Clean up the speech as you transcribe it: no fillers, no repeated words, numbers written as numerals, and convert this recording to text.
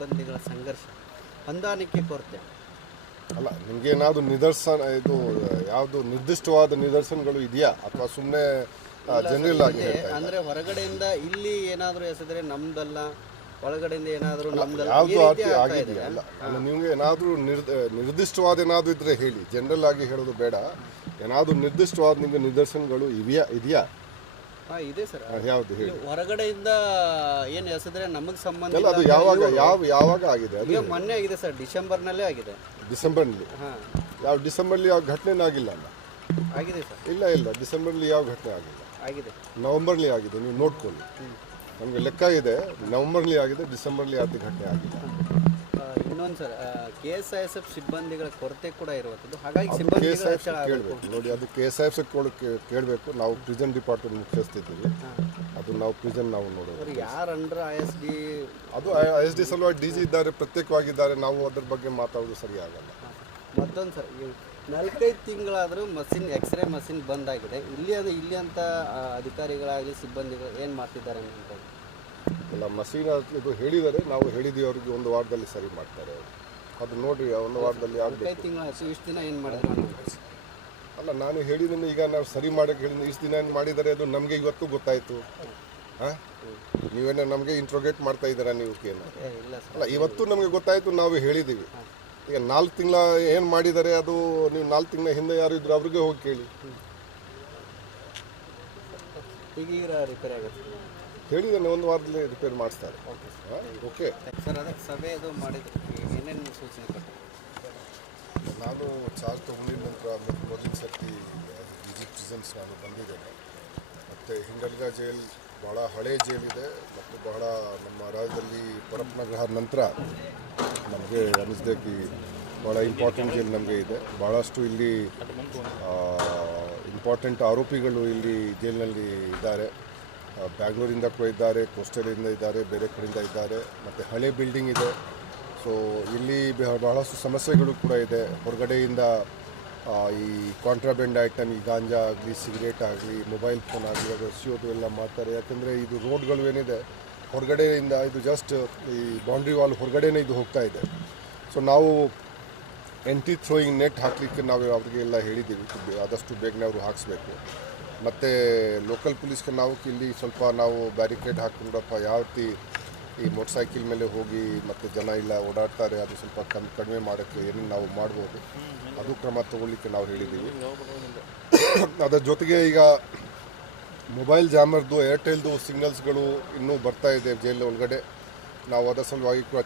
ಸಿಬ್ಬಂದಿಗಳ ಸಂಘರ್ಷ, ಹೊಂದಾಣಿಕೆ ಕೊರತೆ. ಅಲ್ಲ, ನಿಮಗೇನಾದ್ರು ನಿದರ್ಶನ ಇದು ಯಾವುದು ನಿರ್ದಿಷ್ಟವಾದ ನಿದರ್ಶನಗಳು ಇದೆಯಾ ಅಥವಾ ಸುಮ್ಮನೆ ಜನರಲ್ ಆಗಿ ಅಂದ್ರೆ ಹೊರಗಡೆಯಿಂದ ಇಲ್ಲಿ ಏನಾದರೂ ಎಸೆದ್ರೆ ನಮ್ದಲ್ಲ, ಒಳಗಡೆಯಿಂದ ಏನಾದರೂ ನಮ್ದಲ್ಲ, ಯಾವುದು ಆಗಿದೆಯಾ? ಅಲ್ಲ, ನಿಮಗೆ ಏನಾದರೂ ನಿರ್ದಿಷ್ಟವಾದ ಏನಾದರೂ ಇದ್ರೆ ಹೇಳಿ, ಜನರಲ್ ಆಗಿ ಹೇಳೋದು ಬೇಡ. ಏನಾದರೂ ನಿರ್ದಿಷ್ಟವಾದ ನಿಮಗೆ ನಿದರ್ಶನಗಳು ಇದೆಯಾ? ಇದೆ ಸರ್. ಯಾವುದು ಹೇಳಿ? ಹೊರಗಡೆಯಿಂದ ಏನು ಎಸೆದ್ರೆ ನಮಗೆ ಸಂಬಂಧ ಇಲ್ಲ. ಅದು ಯಾವಾಗ ಆಗಿದೆ? ಅದು ಮೊನ್ನೆ ಆಗಿದೆ ಸರ್, ಡಿಸೆಂಬರ್ನಲ್ಲೇ ಆಗಿದೆ. ಡಿಸೆಂಬರ್ನಲ್ಲಿ? ಯಾವ ಡಿಸೆಂಬರ್ಲಿ ಯಾವ ಘಟನೆ ಆಗಿಲ್ಲ ಅಲ್ಲ? ಆಗಿದೆ ಸರ್. ಇಲ್ಲ, ಡಿಸೆಂಬರ್ಲಿ ಯಾವ ಘಟನೆ ಆಗಿಲ್ಲ. ಆಗಿದೆ. ನವೆಂಬರ್ಲಿ ಆಗಿದೆ, ನೀವು ನೋಡ್ಕೊಳ್ಳಿ. ನಮಗೆ ಲೆಕ್ಕ ಇದೆ, ನವೆಂಬರ್ಲಿ ಆಗಿದೆ, ಡಿಸೆಂಬರ್ಲಿ ಯಾವ್ದು ಘಟನೆ ಆಗಿಲ್ಲ. ಇನ್ನೊಂದು ಸರ್, KSISF ಸಿಬ್ಬಂದಿಗಳ ಕೊರತೆ ಕೂಡ ಇರುವಂಥದ್ದು, ಹಾಗಾಗಿ ಕೇಳಬೇಕು ನೋಡಿ. ಅದು KSISF ಕೇಳಬೇಕು. ನಾವು ಪ್ರಿಸನ್ ಡಿಪಾರ್ಟ್ಮೆಂಟ್ ಮುಖ್ಯಸ್ಥಿದ್ದೀವಿ, ಅದು ನಾವು ಪ್ರಿಸನ್ ನಾವು ನೋಡೋದು. ಯಾರು ಅಂಡರ್ ISD, ಅದು ISD ಸಲುವಾಗಿ DG ಇದ್ದಾರೆ, ಪ್ರತ್ಯೇಕವಾಗಿದ್ದಾರೆ. ನಾವು ಅದ್ರ ಬಗ್ಗೆ ಮಾತಾಡೋದು ಸರಿ ಆಗಲ್ಲ. ಮತ್ತೊಂದು ಸರ್, 4-5 ತಿಂಗಳಾದರೂ ಮಷಿನ್ ಎಕ್ಸ್ರೇ ಮಷಿನ್ ಬಂದಾಗಿದೆ. ಇಲ್ಲಿ ಅಂತ ಅಧಿಕಾರಿಗಳಾಗಲಿ ಸಿಬ್ಬಂದಿಗಳು ಏನು ಮಾಡ್ತಿದ್ದಾರೆ ಅಂತ? ಇಲ್ಲ, ಮಷೀನ್ ಇದು ಹೇಳಿದ್ದಾರೆ, ನಾವು ಹೇಳಿದ್ದೀವಿ ಅವ್ರಿಗೆ 1 ವಾರದಲ್ಲಿ ಸರಿ ಮಾಡ್ತಾರೆ. ಅದು ನೋಡಿರಿ, 1 ವಾರದಲ್ಲಿ ಆಗಬೇಕು. 5 ತಿಂಗಳು ಇಷ್ಟು ದಿನ ಏನು ಮಾಡಿದ್ರು? ಅಲ್ಲ, ನಾನು ಹೇಳಿದ್ದೀನಿ, ಈಗ ನಾವು ಸರಿ ಮಾಡೋಕ್ಕೆ ಹೇಳಿದ್ದೀನಿ. ಇಷ್ಟು ದಿನ ಏನು ಮಾಡಿದ್ದಾರೆ ಅದು ನಮಗೆ ಇವತ್ತು ಗೊತ್ತಾಯಿತು. ಹಾಂ, ನೀವೇನೋ ನಮಗೆ ಇಂಟ್ರೋಗೇಟ್ ಮಾಡ್ತಾ ಇದ್ದೀರಾ ನೀವು? ಅಲ್ಲ, ಇವತ್ತು ನಮಗೆ ಗೊತ್ತಾಯಿತು, ನಾವು ಹೇಳಿದ್ದೀವಿ. ಈಗ 4 ತಿಂಗಳ ಏನು ಮಾಡಿದ್ದಾರೆ ಅದು ನೀವು 4 ತಿಂಗಳ ಹಿಂದೆ ಯಾರು ಇದ್ರು ಅವ್ರಿಗೆ ಹೋಗಿ ಕೇಳಿ. ಈಗ ರಿಪೇರಿ ಆಗುತ್ತೆ ಹೇಳಿದ್ದೇನೆ, 1 ವಾರದಲ್ಲಿ ರಿಪೇರ್ ಮಾಡಿಸ್ತಾರೆ. Okay sir. ಅದಕ್ಕೆ ಸಭೆ ಅದು ಮಾಡಿದ್ರು, ಏನೇನು ಸೂಚನೆ ಕೊಟ್ಟರು? ನಾನು ಚಾರ್ಜ್ ತೊಗೊಂಡಿದ ನಂತರ ಮೊದಲಿನ ಸರ್ತಿ DG ಪ್ರಿಸನ್ಸ್ ನಾನು ಬಂದಿದ್ದೇನೆ. ಮತ್ತು ಹಿಂಗಲ್ಗ ಜೈಲ್ ಭಾಳ ಹಳೆಯ ಜೈಲಿದೆ ಮತ್ತು ಬಹಳ ನಮ್ಮ ರಾಜ್ಯದಲ್ಲಿ ಪರಪ್ಪನಗರ ನಂತರ ನಮಗೆ ಅನ್ನಿಸ್ದೆ ಭಾಳ ಇಂಪಾರ್ಟೆಂಟ್ ಜೈಲ್ ನಮಗೆ ಇದೆ. ಭಾಳಷ್ಟು ಇಲ್ಲಿ ಇಂಪಾರ್ಟೆಂಟ್ ಆರೋಪಿಗಳು ಇಲ್ಲಿ ಜೈಲಿನಲ್ಲಿ ಇದ್ದಾರೆ. ಬ್ಯಾಂಗ್ಳೂರಿಂದ ಕೂಡ ಇದ್ದಾರೆ, ಕೋಸ್ಟಲಿಂದ ಇದ್ದಾರೆ, ಬೇರೆ ಕಡೆಯಿಂದ ಇದ್ದಾರೆ. ಮತ್ತು ಹಳೆ ಬಿಲ್ಡಿಂಗ್ ಇದೆ. ಸೊ ಇಲ್ಲಿ ಬಹಳಷ್ಟು ಸಮಸ್ಯೆಗಳು ಕೂಡ ಇದೆ. ಹೊರಗಡೆಯಿಂದ ಈ ಕಾಂಟ್ರಾಬ್ಯಾಂಡ್ ಐಟಮ್, ಈ ಗಾಂಜಾ ಆಗಲಿ, ಸಿಗರೇಟ್ ಆಗಲಿ, ಮೊಬೈಲ್ ಫೋನ್ ಆಗಲಿ, ಅದು ಎಸೆಯೋದು ಎಲ್ಲ ಮಾಡ್ತಾರೆ. ಯಾಕೆಂದರೆ ಇದು ರೋಡ್ಗಳು ಏನಿದೆ ಹೊರಗಡೆಯಿಂದ, ಇದು ಜಸ್ಟ್ ಈ ಬೌಂಡ್ರಿ ವಾಲ್ ಹೊರಗಡೆನೇ ಇದು ಹೋಗ್ತಾ ಇದೆ. ಸೊ ನಾವು ಎಂಟಿ ಥ್ರೋಯಿಂಗ್ ನೆಟ್ ಹಾಕಲಿಕ್ಕೆ ನಾವು ಅವರಿಗೆಲ್ಲ ಹೇಳಿದ್ದೀವಿ, ಆದಷ್ಟು ಬೇಗನೆ ಅವರು ಹಾಕಿಸ್ಬೇಕು. ಮತ್ತು ಲೋಕಲ್ ಪೊಲೀಸ್ಗೆ ನಾವು ಇಲ್ಲಿ ಸ್ವಲ್ಪ ನಾವು ಬ್ಯಾರಿಕೇಡ್ ಹಾಕ್ಕೊಂಡಪ್ಪ ಯಾವ ರೀತಿ ಈ ಮೋಟರ್ ಸೈಕಲ್ ಮೇಲೆ ಹೋಗಿ ಮತ್ತು ಜನ ಇಲ್ಲ ಓಡಾಡ್ತಾರೆ, ಅದು ಸ್ವಲ್ಪ ಕಡಿಮೆ ಮಾಡೋಕ್ಕೆ ಏನೇನು ನಾವು ಮಾಡ್ಬೋದು ಅದು ಕ್ರಮ ತಗೊಳ್ಳಿಕ್ಕೆ ನಾವು ಹೇಳಿದ್ದೀವಿ. ಅದರ ಜೊತೆಗೆ ಈಗ ಮೊಬೈಲ್ ಜಾಮರ್ದು, ಏರ್ಟೆಲ್ದು ಸಿಗ್ನಲ್ಸ್ಗಳು ಇನ್ನೂ ಬರ್ತಾ ಇದೆ ಜೈಲ್ ಒಳಗಡೆ. ನಾವು ಅದರ ಸಲುವಾಗಿ ಕೂಡ